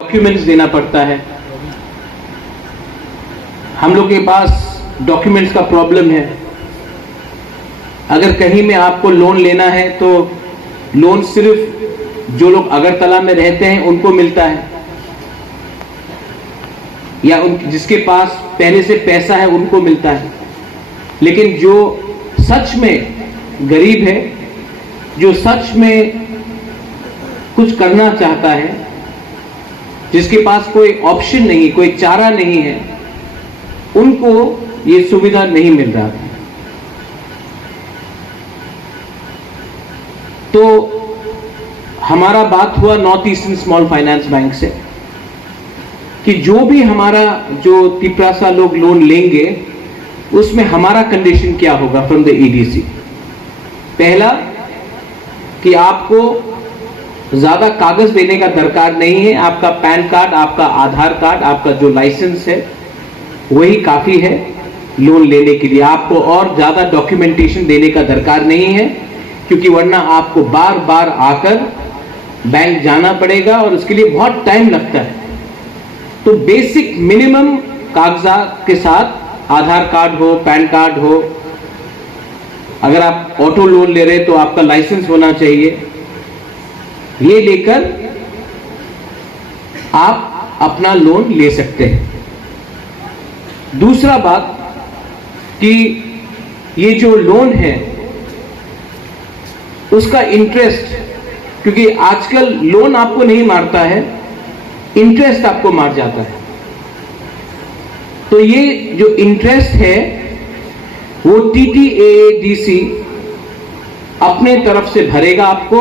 Documents देना पड़ता है। हम लोग के पास डॉक्यूमेंट्स का प्रॉब्लम है। अगर कहीं में आपको लोन लेना है तो लोन सिर्फ जो लोग अगरतला में रहते हैं उनको मिलता है, या जिसके पास पहले से पैसा है उनको मिलता है। लेकिन जो सच में गरीब है, जो सच में कुछ करना चाहता है, जिसके पास कोई ऑप्शन नहीं, कोई चारा नहीं है, उनको ये सुविधा नहीं मिल रहा है। तो हमारा बात हुआ north Eastern Small Finance bank से कि जो भी हमारा जो तिपरासा लोग लोन लेंगे उसमें हमारा कंडीशन क्या होगा फ्रॉम द ईडीसी। पहला कि आपको ज्यादा कागज देने का दरकार नहीं है। आपका पैन कार्ड, आपका आधार कार्ड, आपका जो लाइसेंस है वही काफी है लोन लेने के लिए। आपको और ज्यादा डॉक्यूमेंटेशन देने का दरकार नहीं है, क्योंकि वरना आपको बार बार आकर बैंक जाना पड़ेगा और उसके लिए बहुत टाइम लगता है। तो बेसिक मिनिमम कागजात के साथ आधार कार्ड हो, पैन कार्ड हो, अगर आप ऑटो लोन ले रहे तो आपका लाइसेंस होना चाहिए। ये लेकर आप अपना लोन ले सकते हैं। दूसरा बात कि ये जो लोन है उसका इंटरेस्ट, क्योंकि आजकल लोन आपको नहीं मारता है, इंटरेस्ट आपको मार जाता है। तो ये जो इंटरेस्ट है वो TTAADC अपने तरफ से भरेगा आपको,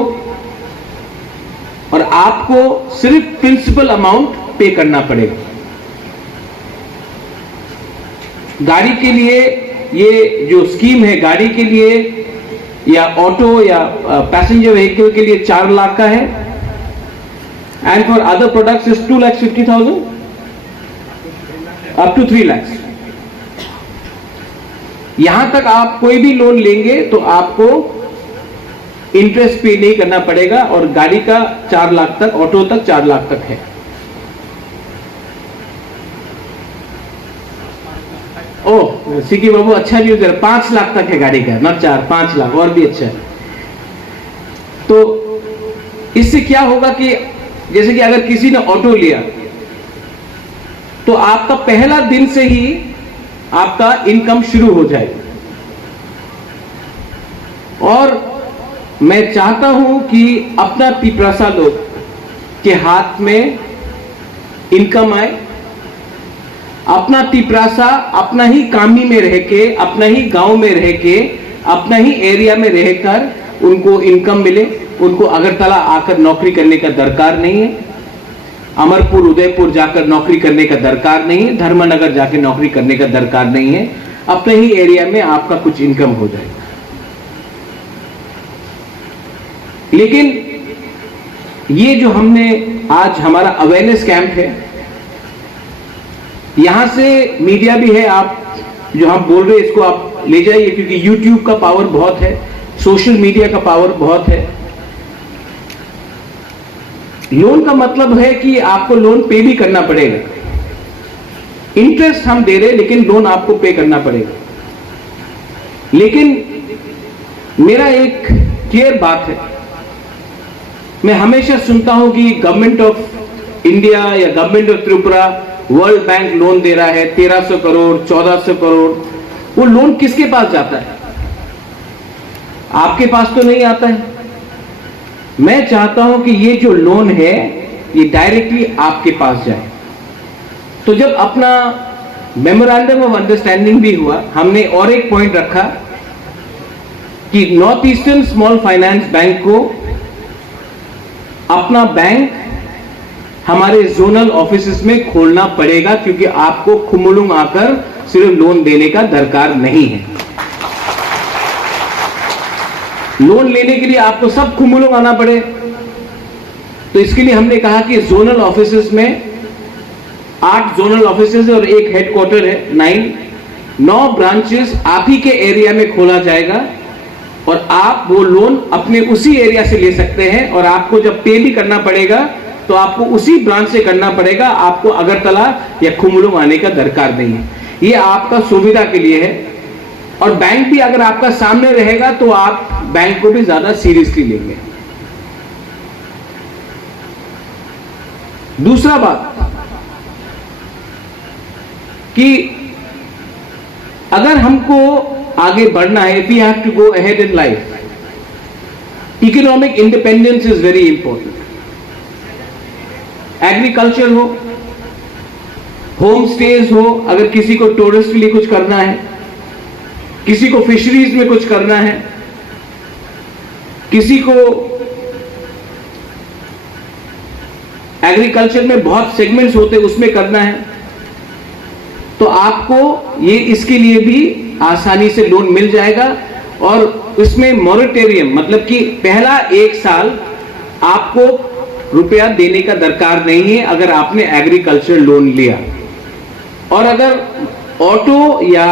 और आपको सिर्फ प्रिंसिपल अमाउंट पे करना पड़ेगा। गाड़ी के लिए ये जो स्कीम है, गाड़ी के लिए या ऑटो या पैसेंजर व्हीकल के लिए 4 लाख का है, and for other products is 2,50,000 up to 3 lakh. यहां तक आप कोई भी लोन लेंगे तो आपको इंटरेस्ट पे नहीं करना पड़ेगा, और गाड़ी का 4 लाख तक, ऑटो तक 4 लाख तक है। ओह सिकी बाबू, अच्छा न्यूज है, 5 लाख तक है गाड़ी का, न 4, 5 लाख, और भी अच्छा है। तो इससे क्या होगा कि जैसे कि अगर किसी ने ऑटो लिया तो आपका पहला दिन से ही आपका इनकम शुरू हो जाएगा। और मैं चाहता हूं कि अपना तिपरासा लोग के हाथ में इनकम आए। अपना तिपरासा अपना ही कामी में रह के, अपना ही गांव में रह के, अपना ही एरिया में रहकर उनको इनकम मिले। उनको अगरतला आकर नौकरी करने का दरकार नहीं है, अमरपुर, उदयपुर जाकर नौकरी करने का दरकार नहीं है, धर्मनगर जाकर नौकरी करने का दरकार नहीं है। अपने ही एरिया में आपका कुछ इनकम हो जाएगा। लेकिन ये जो हमने आज हमारा अवेयरनेस कैंप है, यहां से मीडिया भी है, आप जो हम बोल रहे हैं इसको आप ले जाइए, क्योंकि YouTube का पावर बहुत है, सोशल मीडिया का पावर बहुत है। लोन का मतलब है कि आपको लोन पे भी करना पड़ेगा। इंटरेस्ट हम दे रहे हैं लेकिन लोन आपको पे करना पड़ेगा। लेकिन मेरा एक क्लियर बात है, मैं हमेशा सुनता हूं कि गवर्नमेंट ऑफ इंडिया या government of Tripura world bank loan दे रहा है 1300 करोड़, 1400 करोड़। वो लोन किसके पास जाता है? आपके पास तो नहीं आता है। मैं चाहता हूं कि ये जो लोन है ये डायरेक्टली आपके पास जाए। तो जब अपना मेमोरेंडम ऑफ अंडरस्टैंडिंग भी हुआ, हमने और एक पॉइंट रखा कि north Eastern Small Finance bank को अपना बैंक हमारे जोनल ऑफिसेस में खोलना पड़ेगा, क्योंकि आपको खुमुलुंग आकर सिर्फ लोन देने का दरकार नहीं है। लोन लेने के लिए आपको सब खुमुलुंग आना पड़े। तो इसके लिए हमने कहा कि जोनल ऑफिसेस में 8 जोनल ऑफिसेस और एक हेडक्वार्टर है, 9 ब्रांचेस आप ही के एरिया में खोला जाएगा, और आप वो लोन अपने उसी एरिया से ले सकते हैं। और आपको जब पे भी करना पड़ेगा तो आपको उसी ब्रांच से करना पड़ेगा, आपको अगरतला या खुमलुंग आने का दरकार नहीं है। ये आपका सुविधा के लिए है। और बैंक भी अगर आपका सामने रहेगा तो आप बैंक को भी ज्यादा सीरियसली लेंगे। दूसरा बात कि अगर हमको आगे बढ़ना है, if we have to go ahead in life, economic independence is very important. Agriculture हो, होम स्टेज हो, अगर किसी को टूरिस्ट के लिए कुछ करना है, किसी को फिशरीज में कुछ करना है, किसी को एग्रीकल्चर में बहुत सेगमेंट्स होते हैं उसमें करना है, तो आपको ये इसके लिए भी आसानी से लोन मिल जाएगा। और इसमें मॉरेटोरियम मतलब कि पहला 1 साल आपको रुपया देने का दरकार नहीं है अगर आपने एग्रीकल्चर लोन लिया। और अगर ऑटो या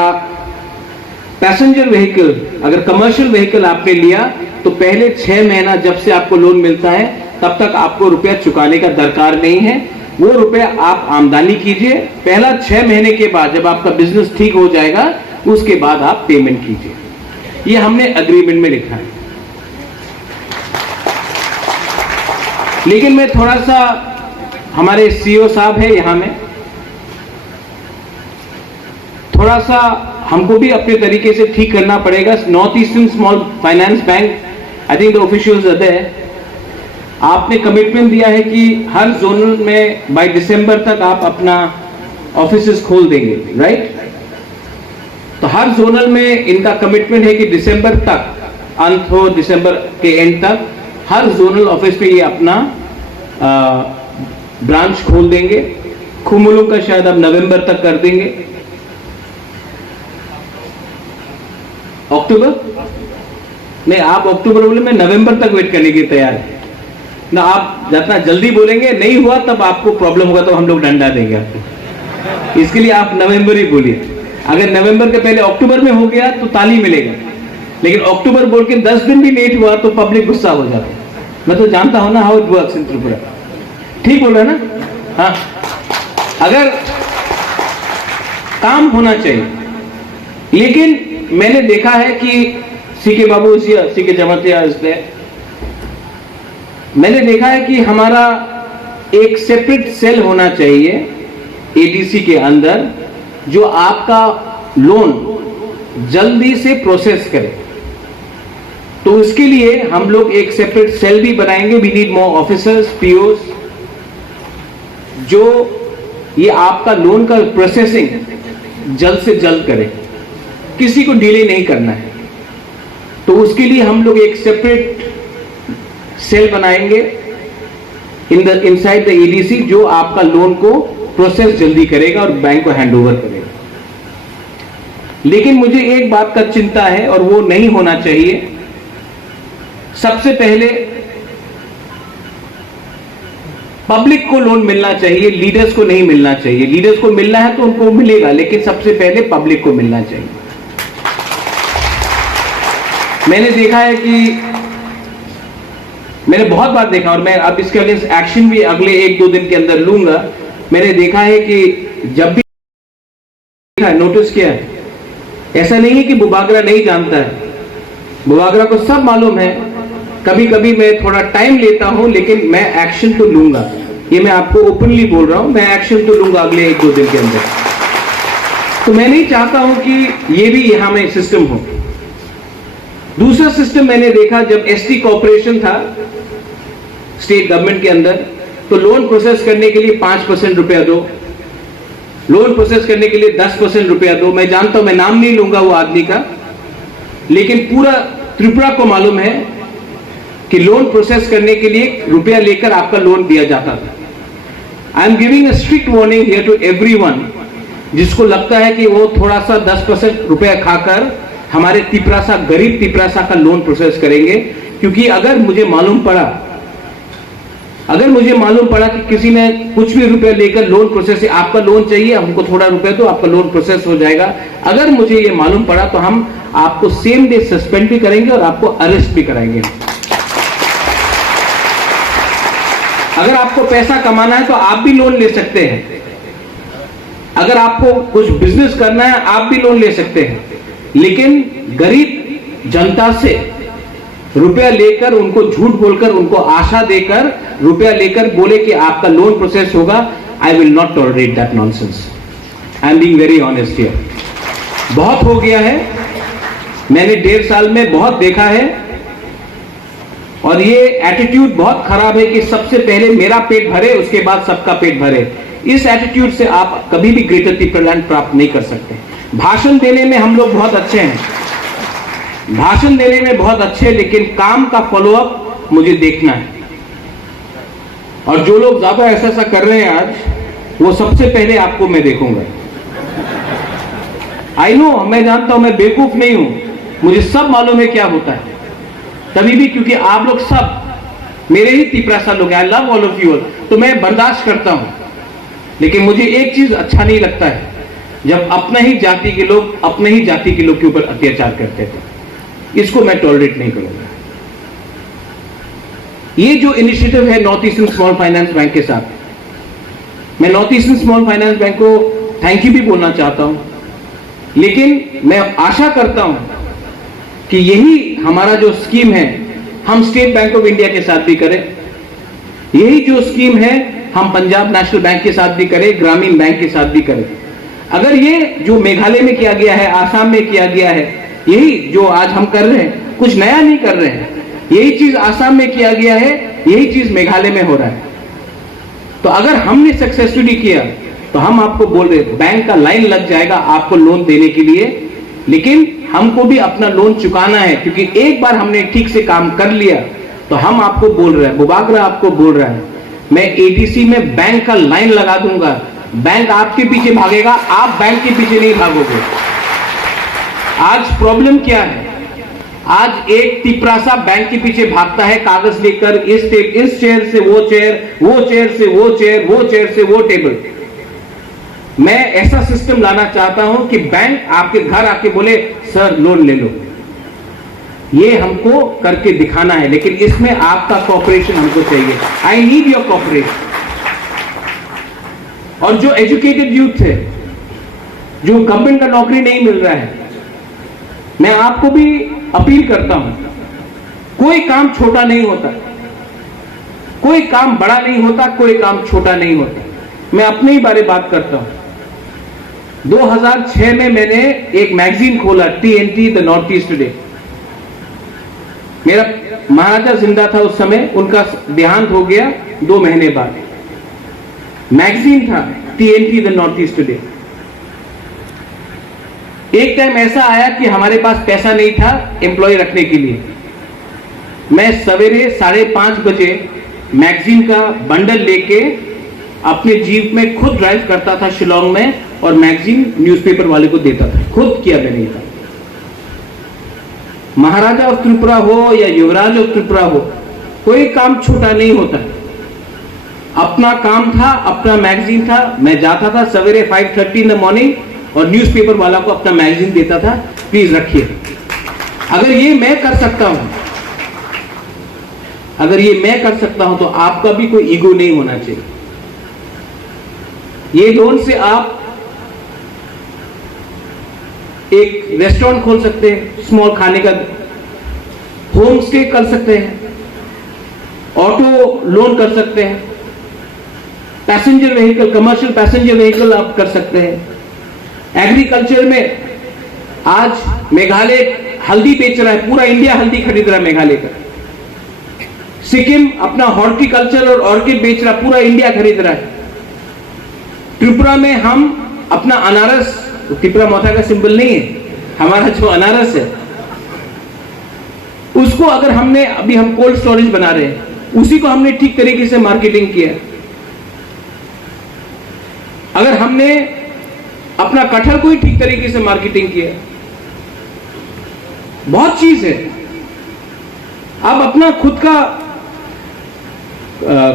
पैसेंजर व्हीकल, अगर कमर्शियल व्हीकल आपने लिया तो पहले 6 महीना जब से आपको लोन मिलता है तब तक आपको रुपया चुकाने का दरकार नहीं है। वो रुपया आप आमदनी कीजिए, पहला 6 महीने के बाद जब आपका बिजनेस ठीक हो जाएगा उसके बाद आप पेमेंट कीजिए। ये हमने एग्रीमेंट में लिखा है। लेकिन मैं थोड़ा सा, हमारे सीईओ साहब है यहां में, थोड़ा सा हमको भी अपने तरीके से ठीक करना पड़ेगा। North Eastern Small Finance Bank, I think the officials are there, आपने कमिटमेंट दिया है कि हर जोनल में बाय दिसंबर तक आप अपना ऑफिसेस खोल देंगे, राइट? तो हर जोनल में इनका कमिटमेंट है कि दिसंबर तक, अंत हो दिसंबर के एंड तक, हर जोनल ऑफिस में ये अपना ब्रांच खोल देंगे। खुमलुंग का शायद अब नवंबर तक कर देंगे, अक्टूबर नहीं, आप अक्टूबर बोले, मैं नवंबर तक वेट करने की तैयार है ना। आप जितना जल्दी बोलेंगे नहीं हुआ तब आपको प्रॉब्लम होगा तो हम लोग डंडा देंगे आपको। इसके लिए आप नवंबर ही बोलिए। अगर नवंबर के पहले अक्टूबर में हो गया तो ताली मिलेगा, लेकिन अक्टूबर बोल के 10 दिन भी लेट हुआ तो पब्लिक गुस्सा हो जाता है। मैं तो जानता हूं ना how it works in Tripura. ठीक बोल रहा है ना? हाँ, अगर काम होना चाहिए। लेकिन मैंने देखा है कि सीके बाबू, सीके जमातिया, मैंने देखा है कि हमारा एक सेपरेट सेल होना चाहिए एडीसी के अंदर जो आपका लोन जल्दी से प्रोसेस करे। तो उसके लिए हम लोग एक सेपरेट सेल भी बनाएंगे। We need more officers, POs, जो ये आपका लोन का प्रोसेसिंग जल्द से जल्द करे, किसी को डिले नहीं करना है। तो उसके लिए हम लोग एक सेपरेट सेल बनाएंगे इनसाइड द एडीसी जो आपका लोन को प्रोसेस जल्दी करेगा और बैंक को हैंडओवर करेगा। लेकिन मुझे एक बात का चिंता है और वो नहीं होना चाहिए। सबसे पहले पब्लिक को लोन मिलना चाहिए, लीडर्स को नहीं मिलना चाहिए। लीडर्स को मिलना है तो उनको मिलेगा, लेकिन सबसे पहले पब्लिक को मिलना चाहिए। मैंने देखा है कि मैंने बहुत बार देखा, और मैं अब इसके अगेंस्ट एक्शन भी अगले 1-2 दिन के अंदर लूंगा। मैंने देखा है कि जब भी नोटिस किया है, ऐसा नहीं है कि बुबागरा नहीं जानता है, बुबागरा को सब मालूम है। कभी कभी मैं थोड़ा टाइम लेता हूं, लेकिन मैं एक्शन तो लूंगा। ये मैं आपको ओपनली बोल रहा हूं, मैं एक्शन तो लूंगा अगले 1-2 दिन के अंदर। तो मैं नहीं चाहता हूं कि ये भी यहां में सिस्टम हो। दूसरा सिस्टम मैंने देखा, जब एसटी कॉर्पोरेशन था स्टेट गवर्नमेंट के अंदर, तो लोन प्रोसेस करने के लिए 5% रुपया दो, लोन प्रोसेस करने के लिए 10% रुपया दो। मैं जानता हूं, मैं नाम नहीं लूंगा वो आदमी का, लेकिन पूरा त्रिपुरा को मालूम है कि लोन प्रोसेस करने के लिए रुपया लेकर आपका लोन दिया जाता था। I am giving a strict warning here to everyone जिसको लगता है कि वो थोड़ा सा 10% रुपया खाकर हमारे तिपरासा, गरीब तिपरासा का लोन प्रोसेस करेंगे। क्योंकि अगर मुझे मालूम पड़ा कि किसी ने कुछ भी रुपया लेकर लोन प्रोसेस से, आपका लोन चाहिए, हमको थोड़ा रुपया तो आपका लोन प्रोसेस हो जाएगा, अगर मुझे ये मालूम पड़ा तो हम आपको सेम डे सस्पेंड भी करेंगे और आपको अरेस्ट भी कराएंगे। अगर आपको पैसा कमाना है तो आप भी लोन ले सकते हैं। अगर आपको कुछ बिजनेस करना है आप भी लोन ले सकते हैं। लेकिन गरीब जनता से रुपया लेकर, उनको झूठ बोलकर, उनको आशा देकर रुपया लेकर बोले कि आपका लोन प्रोसेस होगा, I will not tolerate that nonsense. I am being very honest here. बहुत हो गया है, मैंने 1.5 साल में बहुत देखा है, और ये एटीट्यूड बहुत खराब है कि सबसे पहले मेरा पेट भरे उसके बाद सबका पेट भरे। इस एटीट्यूड से आप कभी भी ग्रेटर तिपरालैंड प्राप्त नहीं कर सकते। भाषण देने में हम लोग बहुत अच्छे हैं, भाषण देने में बहुत अच्छे, लेकिन काम का फॉलोअप मुझे देखना है। और जो लोग ज्यादा ऐसा कर रहे हैं आज, वो सबसे पहले आपको मैं देखूंगा। आई नो, मैं जानता हूं, मैं बेवकूफ नहीं हूं, मुझे सब मालूम है क्या होता है। तभी भी क्योंकि आप लोग सब मेरे ही तिपरासा लोग हैं, I love all of you, तो मैं बर्दाश्त करता हूं। लेकिन मुझे एक चीज अच्छा नहीं लगता है, जब अपना ही जाति के लोग अपने ही जाति के लोग के ऊपर अत्याचार करते थे। इसको मैं टॉलरेट नहीं करूंगा। ये जो इनिशिएटिव है north Eastern Small Finance bank के साथ, मैं north Eastern Small Finance bank को थैंक यू भी बोलना चाहता हूं। लेकिन मैं आशा करता हूं कि यही हमारा जो स्कीम है हम स्टेट बैंक ऑफ इंडिया के साथ भी करें, यही जो स्कीम है हम पंजाब नेशनल बैंक के साथ भी करें, ग्रामीण बैंक के साथ भी करें। अगर ये जो मेघालय में किया गया है, आसाम में किया गया है, यही जो आज हम कर रहे हैं, कुछ नया नहीं कर रहे हैं, यही चीज आसाम में किया गया है, यही चीज मेघालय में हो रहा है। तो अगर हमने सक्सेसफुली किया तो हम आपको बोल रहे, बैंक का लाइन लग जाएगा आपको लोन देने के लिए, लेकिन हमको भी अपना लोन चुकाना है, क्योंकि एक बार हमने ठीक से काम कर लिया तो हम आपको बोल रहे हैं, बुबागरा आपको बोल रहा है, मैं एडीसी में बैंक का लाइन लगा दूंगा, बैंक आपके पीछे भागेगा, आप बैंक के पीछे नहीं भागोगे। आज प्रॉब्लम क्या है, आज एक तिपरासा बैंक के पीछे भागता है कागज लेकर, इस चेयर से वो चेयर, वो चेयर से वो चेयर, वो चेयर से वो टेबल। मैं ऐसा सिस्टम लाना चाहता हूं कि बैंक आपके घर आके बोले सर लोन ले लो। ये हमको करके दिखाना है, लेकिन इसमें आपका कोऑपरेशन हमको चाहिए। I need your cooperation. और जो एजुकेटेड यूथ है, जो गवर्नमेंट का नौकरी नहीं मिल रहा है, मैं आपको भी अपील करता हूं, कोई काम छोटा नहीं होता, कोई काम बड़ा नहीं होता, कोई काम छोटा नहीं होता। मैं अपने ही बारे बात करता हूं। 2006 में मैंने एक मैगजीन खोला, TNT the north east today. मेरा महाराजा जिंदा था उस समय, उनका देहांत हो गया 2 महीने बाद। मैगजीन था TNT the north east today. एक टाइम ऐसा आया कि हमारे पास पैसा नहीं था एम्प्लॉय रखने के लिए। मैं सवेरे 5:30 बजे मैगजीन का बंडल लेके अपने जीप में खुद ड्राइव करता था शिलोंग में, और मैगजीन न्यूज़पेपर वाले को देता था, खुद किया मैंने था। महाराजा ऑफ त्रिपुरा हो या युवराज ऑफ त्रिपुरा हो, कोई काम छोटा नहीं होता। अपना काम था, अपना मैगजीन था, मैं जाता था सवेरे 5:30 इन द मॉर्निंग और न्यूज़पेपर वाला को अपना मैगजीन देता था, प्लीज रखिए। अगर ये मैं कर सकता हूं, अगर ये मैं कर सकता हूं, तो आपका भी कोई ईगो नहीं होना चाहिए। ये लोन से आप एक रेस्टोरेंट खोल सकते हैं, स्मॉल खाने का, होम स्टे कर सकते हैं, ऑटो लोन कर सकते हैं, passenger vehicle, commercial passenger vehicle आप कर सकते हैं। एग्रीकल्चर में आज मेघालय हल्दी बेच रहा है, पूरा इंडिया हल्दी खरीद रहा है मेघालय का। सिक्किम अपना हॉर्टिकल्चर और ऑर्किड बेच रहा, पूरा इंडिया खरीद रहा है। त्रिपुरा में हम अपना अनारस, त्रिपुरा माता का सिंबल नहीं है, हमारा जो अनारस है उसको अगर हमने, अभी हम कोल्ड स्टोरेज बना रहे हैं, उसी को हमने ठीक तरीके से मार्केटिंग किया। अगर हमने अपना कटहल को ही ठीक तरीके से मार्केटिंग किया, बहुत चीज है। अब अपना खुद का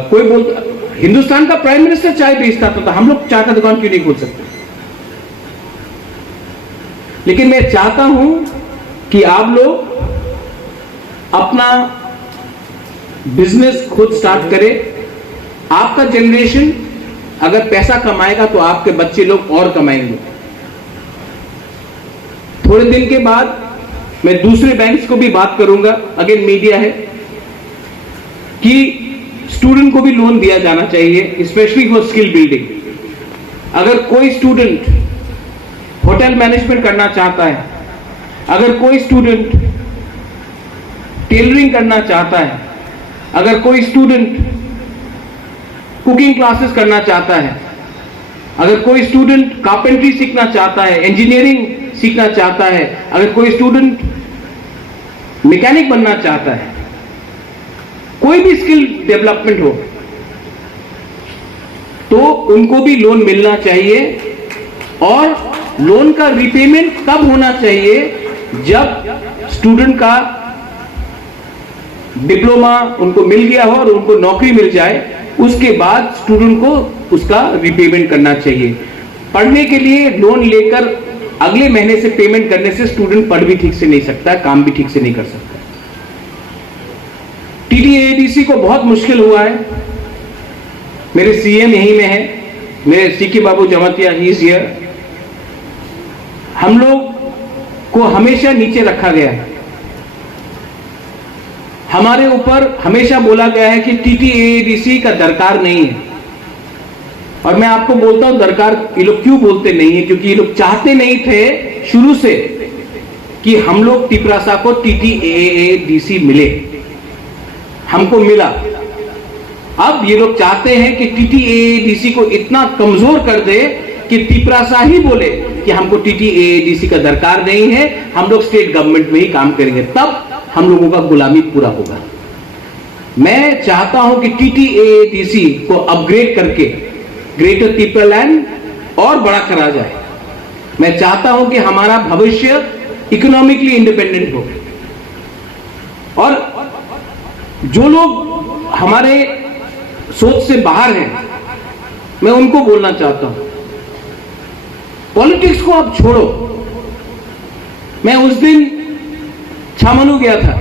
कोई बोलता, हिंदुस्तान का प्राइम मिनिस्टर चाय बेचता था, तो हम लोग चाय का दुकान क्यों नहीं खोल सकते? लेकिन मैं चाहता हूं कि आप लोग अपना बिजनेस खुद स्टार्ट करें, आपका जनरेशन अगर पैसा कमाएगा तो आपके बच्चे लोग और कमाएंगे। थोड़े दिन के बाद मैं दूसरे बैंक्स को भी बात करूंगा, अगेन मीडिया है, कि स्टूडेंट को भी लोन दिया जाना चाहिए, स्पेशली फॉर स्किल बिल्डिंग। अगर कोई स्टूडेंट होटल मैनेजमेंट करना चाहता है, अगर कोई स्टूडेंट टेलरिंग करना चाहता है, अगर कोई स्टूडेंट कुकिंग क्लासेस करना चाहता है, अगर कोई स्टूडेंट कारपेंट्री सीखना चाहता है, इंजीनियरिंग सीखना चाहता है, अगर कोई स्टूडेंट मैकेनिक बनना चाहता है, कोई भी स्किल डेवलपमेंट हो, तो उनको भी लोन मिलना चाहिए। और लोन का रिपेमेंट कब होना चाहिए? जब स्टूडेंट का डिप्लोमा उनको मिल गया हो और उनको नौकरी मिल जाए, उसके बाद स्टूडेंट को उसका रिपेमेंट करना चाहिए। पढ़ने के लिए लोन लेकर अगले महीने से पेमेंट करने से स्टूडेंट पढ़ भी ठीक से नहीं सकता, काम भी ठीक से नहीं कर सकता। टीटीएडीसी को बहुत मुश्किल हुआ है। मेरे सीएम यहीं में है, मेरे CK Babu Jamatia, he is here. हम लोग को हमेशा नीचे रखा गया है, हमारे ऊपर हमेशा बोला गया है कि टीटीएडीसी का दरकार नहीं है। और मैं आपको बोलता हूं दरकार ये लोग क्यों बोलते नहीं है, क्योंकि ये लोग चाहते नहीं थे शुरू से कि हम लोग तिपरासा को टीटीएडीसी मिले, हमको मिला। अब ये लोग चाहते हैं कि टीटीएडीसी को इतना कमजोर कर दे कि तिपरासा ही बोले कि हमको टीटीएडीसी का दरकार नहीं है, हम लोग स्टेट गवर्नमेंट में ही काम करेंगे, तब हम लोगों का गुलामी पूरा होगा। मैं चाहता हूं कि टीटीएडीसी को अपग्रेड करके ग्रेटर तिपरालैंड और बड़ा करा जाए। मैं चाहता हूं कि हमारा भविष्य इकोनॉमिकली इंडिपेंडेंट हो। और जो लोग हमारे सोच से बाहर हैं, मैं उनको बोलना चाहता हूं, पॉलिटिक्स को अब छोड़ो। मैं उस दिन छामनू गया था,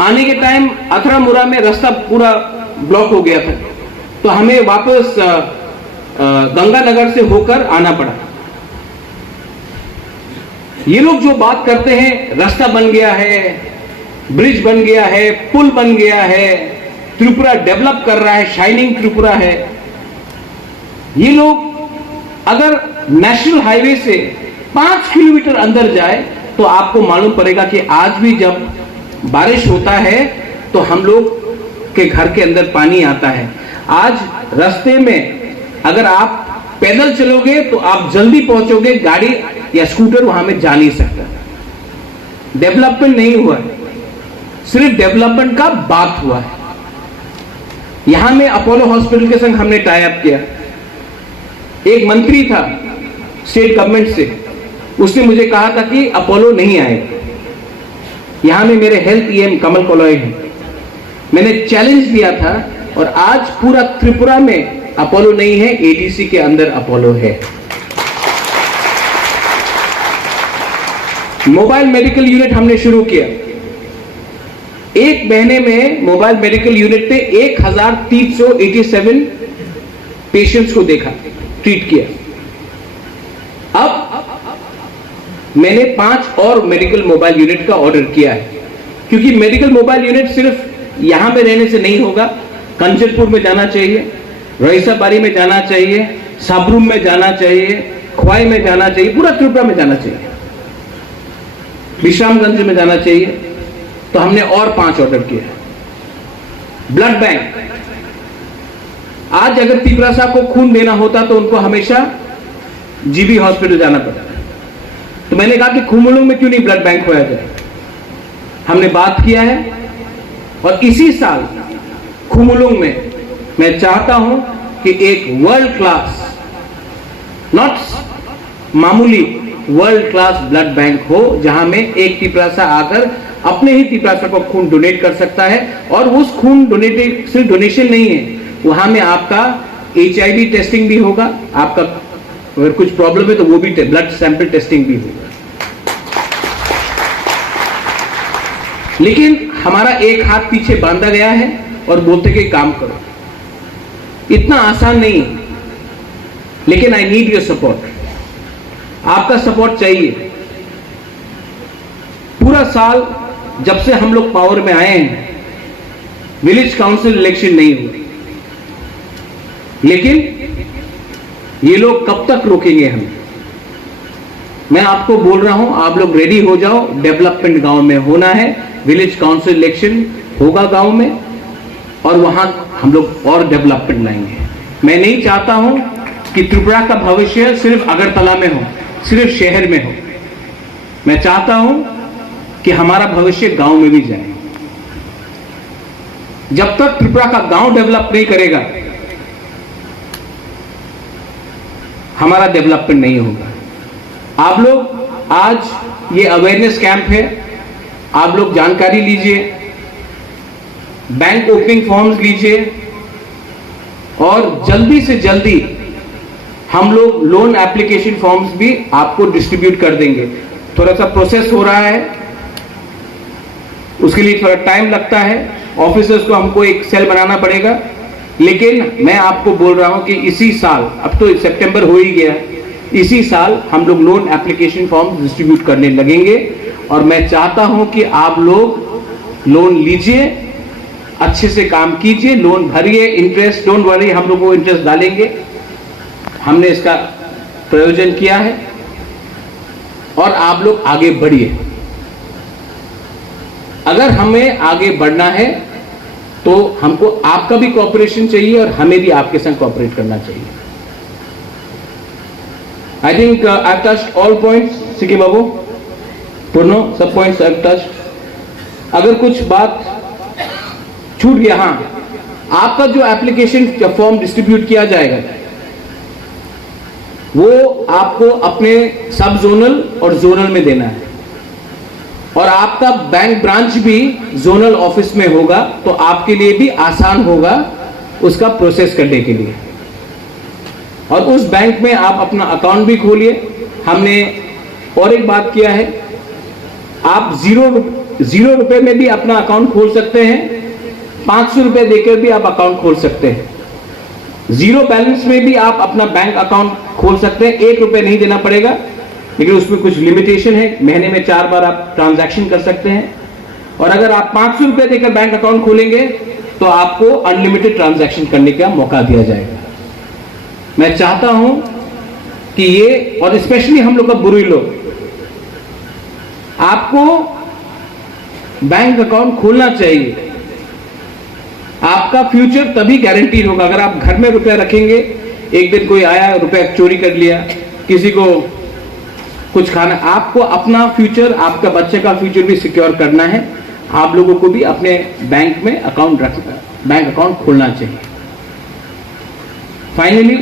आने के टाइम अथरामुरा में रास्ता पूरा ब्लॉक हो गया था, तो हमें वापस गंगानगर से होकर आना पड़ा। ये लोग जो बात करते हैं, रास्ता बन गया है, ब्रिज बन गया है, पुल बन गया है, त्रिपुरा डेवलप कर रहा है, शाइनिंग त्रिपुरा है। ये लोग अगर नेशनल हाईवे से 5 किलोमीटर अंदर जाए तो आपको मालूम पड़ेगा कि आज भी जब बारिश होता है तो हम लोग के घर के अंदर पानी आता है। आज रास्ते में अगर आप पैदल चलोगे तो आप जल्दी पहुंचोगे, गाड़ी या स्कूटर वहां में जा नहीं सकता। डेवलपमेंट नहीं हुआ है, सिर्फ डेवलपमेंट का बात हुआ है। यहां में अपोलो हॉस्पिटल के संग हमने टाई अप किया। एक मंत्री था स्टेट गवर्नमेंट से, उसने मुझे कहा था कि अपोलो नहीं आएगा। यहां में मेरे हेल्थ ईएम कमल कोलॉय है, मैंने चैलेंज दिया था और आज पूरा त्रिपुरा में अपोलो नहीं है, एडीसी के अंदर अपोलो है। मोबाइल मेडिकल यूनिट हमने शुरू किया। एक महीने में मोबाइल मेडिकल यूनिट पे 1387 पेशेंट्स को देखा, ट्रीट किया। अब मैंने 5 और मेडिकल मोबाइल यूनिट का ऑर्डर किया है, क्योंकि मेडिकल मोबाइल यूनिट सिर्फ यहां पे रहने से नहीं होगा, कंचनपुर में जाना चाहिए, रईसाबाड़ी में जाना चाहिए, साबरूम में जाना चाहिए, खोवाई में जाना चाहिए, पूरा त्रिपुरा में जाना चाहिए, विश्रामगंज में जाना चाहिए। तो हमने और 5 ऑर्डर किए। ब्लड बैंक, आज अगर तिपरासा को खून देना होता तो उनको हमेशा जीबी हॉस्पिटल जाना पड़ता। तो मैंने कहा कि खुमुलुंग में क्यों नहीं ब्लड बैंक खोया जाए। हमने बात किया है और इसी साल खुमुलुंग में मैं चाहता हूं कि एक वर्ल्ड क्लास, नॉट मामूली, वर्ल्ड क्लास ब्लड बैंक हो, जहां में एक तिपरासा आकर अपने ही तिपरासा को खून डोनेट कर सकता है। और उस खून डोनेट सिर्फ डोनेशन नहीं है, वहां में आपका HIV टेस्टिंग भी होगा, आपका अगर कुछ प्रॉब्लम है तो वो भी ब्लड सैंपल टेस्टिंग भी होगा। लेकिन हमारा एक हाथ पीछे बांधा गया है और बोलते कि काम करो। इतना आसान नहीं है, लेकिन आई नीड योर सपोर्ट। आपका सपोर्ट चाहिए। पूरा साल जब से हम लोग पावर में आए हैं, विलेज काउंसिल इलेक्शन नहीं हुई, लेकिन ये लोग कब तक रोकेंगे हमें? मैं आपको बोल रहा हूं, आप लोग रेडी हो जाओ। डेवलपमेंट गांव में होना है, विलेज काउंसिल इलेक्शन होगा गांव में, और वहां हम लोग और डेवलपमेंट लाएंगे। मैं नहीं चाहता हूं कि त्रिपुरा का भविष्य सिर्फ अगरतला में हो, सिर्फ शहर में हो। मैं चाहता हूं कि हमारा भविष्य गांव में भी जाए। जब तक त्रिपुरा का गांव डेवलप नहीं करेगा, हमारा डेवलपमेंट नहीं होगा। आप लोग आज ये अवेयरनेस कैंप है, आप लोग जानकारी लीजिए, बैंक ओपनिंग फॉर्म्स लीजिए, और जल्दी से जल्दी हम लोग लोन एप्लीकेशन फॉर्म्स भी आपको डिस्ट्रीब्यूट कर देंगे। थोड़ा सा प्रोसेस हो रहा है, उसके लिए थोड़ा टाइम लगता है, ऑफिसर्स को हमको एक सेल बनाना पड़ेगा, लेकिन मैं आपको बोल रहा हूं कि इसी साल, अब तो सितंबर हो ही गया, इसी साल हम लोग लोन एप्लीकेशन फॉर्म डिस्ट्रीब्यूट करने लगेंगे। और मैं चाहता हूं कि आप लोग लोन लीजिए, अच्छे से काम कीजिए, लोन भरिए, इंटरेस्ट डोंट वरी, हम लोग वो इंटरेस्ट डालेंगे। हमने इसका प्रयोजन किया है, और आप लोग आगे बढ़िए। अगर हमें आगे बढ़ना है तो हमको आपका भी कोऑपरेशन चाहिए, और हमें भी आपके संग कोऑपरेट करना चाहिए। I think I have touched all points. सिकी बाबू, पूर्णो, सब पॉइंट्स आई हैव टच्ड। अगर कुछ बात छूट गया, हाँ, आपका जो एप्लीकेशन फॉर्म डिस्ट्रीब्यूट किया जाएगा, वो आपको अपने सब जोनल और जोनल में देना है, और आपका बैंक ब्रांच भी जोनल ऑफिस में होगा, तो आपके लिए भी आसान होगा उसका प्रोसेस करने के लिए। और उस बैंक में आप अपना अकाउंट भी खोलिए। हमने और एक बात किया है, आप जीरो रुपए में भी अपना अकाउंट खोल सकते हैं, 500 रुपए देकर भी आप अकाउंट खोल सकते हैं, जीरो बैलेंस में भी आप अपना बैंक अकाउंट खोल सकते हैं। 1 रुपए नहीं देना पड़ेगा, लेकिन उसमें कुछ लिमिटेशन है, महीने में 4 बार आप ट्रांजैक्शन कर सकते हैं। और अगर आप 500 रुपए देकर बैंक अकाउंट खोलेंगे तो आपको अनलिमिटेड ट्रांजैक्शन करने का मौका दिया जाएगा। मैं चाहता हूं कि ये, और स्पेशली हम लोग का बुरी लोग, आपको बैंक अकाउंट खोलना चाहिए। आपका फ्यूचर तभी गारंटीड होगा। अगर आप घर में रुपया रखेंगे, एक दिन कोई आया, रुपया चोरी कर लिया, किसी को कुछ खाना, आपको अपना फ्यूचर, आपका बच्चे का फ्यूचर भी सिक्योर करना है। आप लोगों को भी अपने बैंक में अकाउंट बैंक अकाउंट खोलना चाहिए। Finally,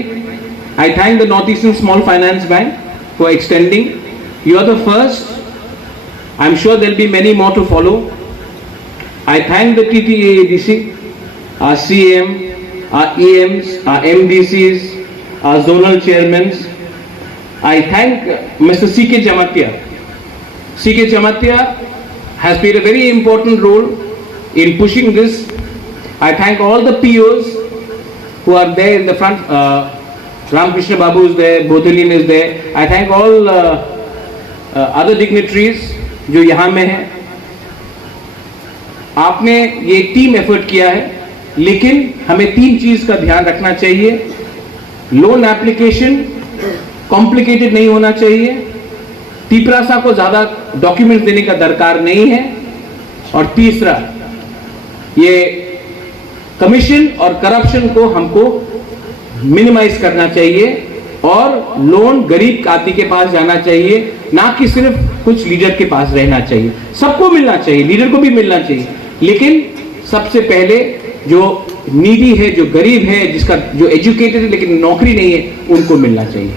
I thank the Northeastern Small Finance Bank for extending. You are the first. I'm sure there'll be many more to follow. I thank the TTAADC, our CM, our EMs, our MDCs, our zonal chairmen. I thank Mr. C.K. Jamatia. C.K. Jamatia has played a very important role in pushing this. I thank all the POs who are there in the front. Ramakrishna Babu is there, Bodhilin is there. I thank all other dignitaries जो यहाँ में हैं। आपने ये team effort किया है, लेकिन हमें 3 चीज का ध्यान रखना चाहिए। लोन एप्लीकेशन कॉम्प्लिकेटेड नहीं होना चाहिए, तीसरा को ज्यादा डॉक्यूमेंट देने का दरकार नहीं है, और तीसरा, ये कमीशन और करप्शन को हमको मिनिमाइज करना चाहिए, और लोन गरीब आदमी के पास जाना चाहिए, ना कि सिर्फ कुछ लीडर के पास रहना चाहिए। सबको मिलना चाहिए, लीडर को भी मिलना चाहिए, लेकिन सबसे पहले जो नीडी है, जो गरीब है, जिसका जो एजुकेटेड है लेकिन नौकरी नहीं है, उनको मिलना चाहिए।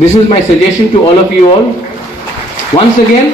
This is my suggestion to all of you all. Once again